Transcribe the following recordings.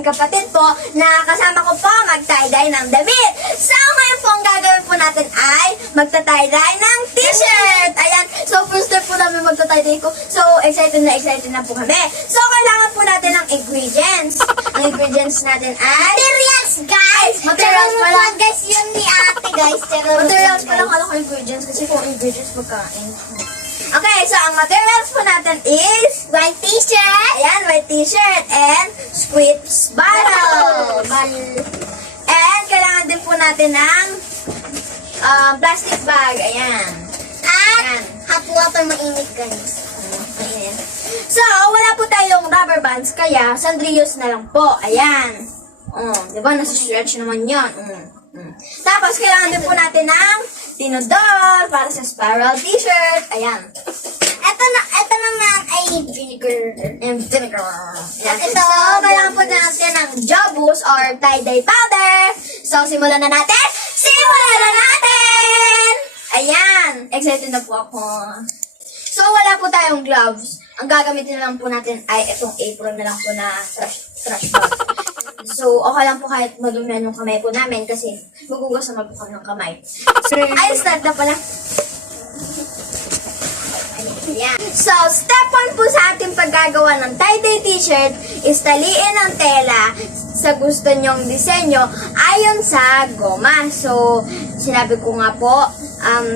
aming kapatid po na kasama ko po mag-tie-dye ng damit. So, ngayon po ang gagawin po natin ay magta-tie-dye ng t-shirt. Ayan. So, first step po namin magta-tie-dye ko. So, excited na po kami. So, kailangan po natin ng ingredients. Ang ingredients natin ay... Materials, guys! Materials pa lang. Guys, yun ni ate, guys. Materials pa lang ako ingredients kasi kung ingredients magkain. Okay, so ang materials po natin is White t-shirt. ayan, white t-shirt and squeeze bottle. And kailangan din po natin ng plastic bag. Ayan. At Ayan. hot water, mainit, guys. Ayan. So, wala po tayong rubber bands, kaya sandrios na lang po. Ayan. Di ba? Nasa-stretch naman yun. Tapos, kailangan din po natin ng tinodor para sa spiral t-shirt. Ayan. Ito naman ay vinegar. And vinegar. Ayan. Ito, So, kailangan po natin ng jobus or tie-dye powder. So, simulan na natin. Simulan na natin! Ayan. Excited na po ako. So, wala po tayong gloves. Ang gagamitin lang po natin ay itong apron na lang po na trash bag. So, okay lang po kahit madumihan yung kamay po namin kasi magugas naman po kami ng kamay. So, ay, start na pala. Ayan. So, step 1 po sa ating paggagawa ng tie-dye t-shirt is taliin ang tela sa gusto nyong disenyo ayon sa goma. So, sinabi ko nga po,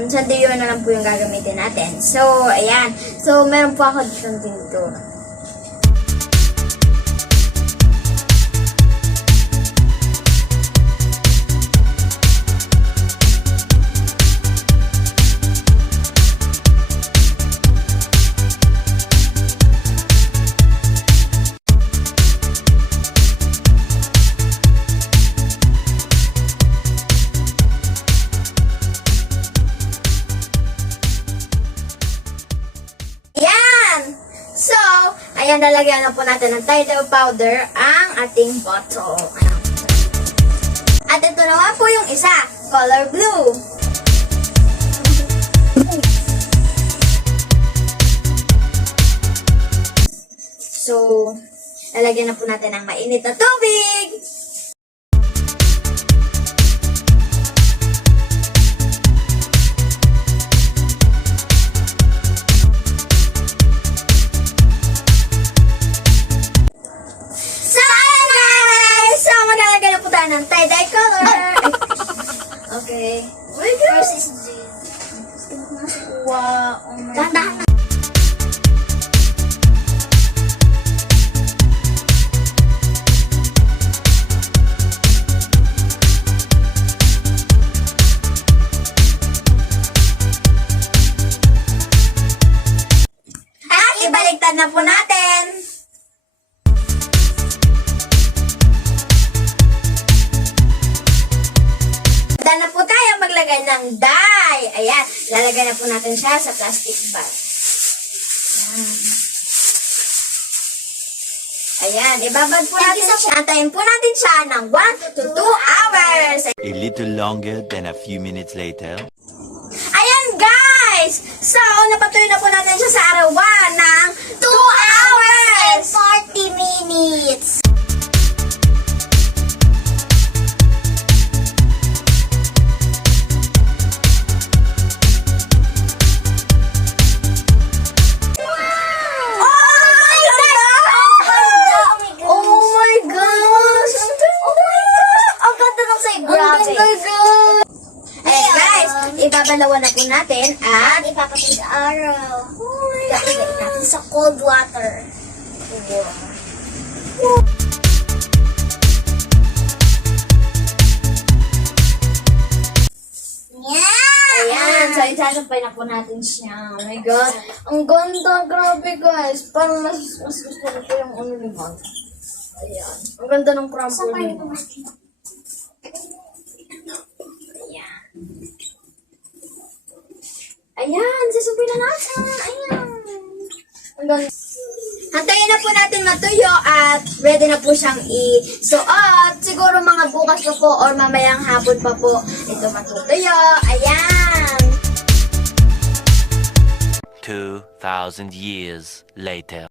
sandalyo na lang po yung gagamitin natin. So, ayan. So, meron po ako dito. So, ayan, lalagyan na po natin ng tie-dye powder ang ating bottle. Ayan. At ito naman po yung isa, color blue. So, lalagyan na po natin ng mainit na tubig. Ng tie-dye color. Okay. First is G. Wow. Oh my God. At ibaliktad na po natin. Na po tayo maglagay ng dye. Ayan, lalagay na po natin siya sa plastic bag. Ayan, ibabad po natin siya. Antayin po natin siya ng 1 to 2 hours. A little longer than a few minutes later. Ayan guys! So, napatuloy na po natin siya sa arawan ng 2 hours! 40 minutes. Ibabalawan na po natin at Ipapatid sa araw. Ilagay natin sa cold water. ayan, so isasampay na po natin siya. Oh my God. Ang ganda, grabe guys. Parang mas gusto ko po yung ano naman. Ayan. Ang ganda ng crumple niya. Ayan, sasabay na natin. Ayan. Ang ganda. Hantayin na po natin matuyo at ready na po siyang i-suot. Siguro mga bukas pa po or mamayang hapon pa po ito matutuyo. Ayan. 2,000 years later.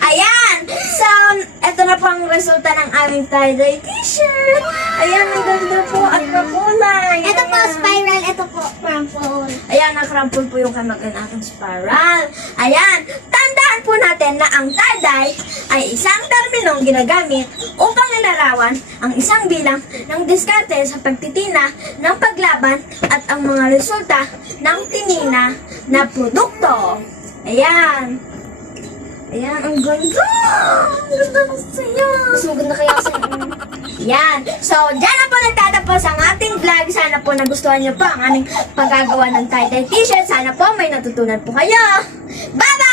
Ayan. So, resulta ng aming tie-dye t-shirt. Ayan, ang ganda po at makulay. Ito po, spiral. Ito po, crumple. Ayan, nakrampol po yung kamagan natin spiral. Ayan, tandaan po natin na ang tie-dye ay isang terminong ginagamit upang ilarawan ang isang bilang ng diskarte sa pagtitina ng paglaban at ang mga resulta ng tinina na produkto. Ayan. Ayan, ang ganda! Ang ganda ng saya! Mas maganda kaya sa Yan. So, dyan na po nagtatapos ang ating vlog. Sana po nagustuhan niyo po ang aming paggagawa ng tie-dye t-shirt. Sana po may natutunan po kayo. Bye-bye!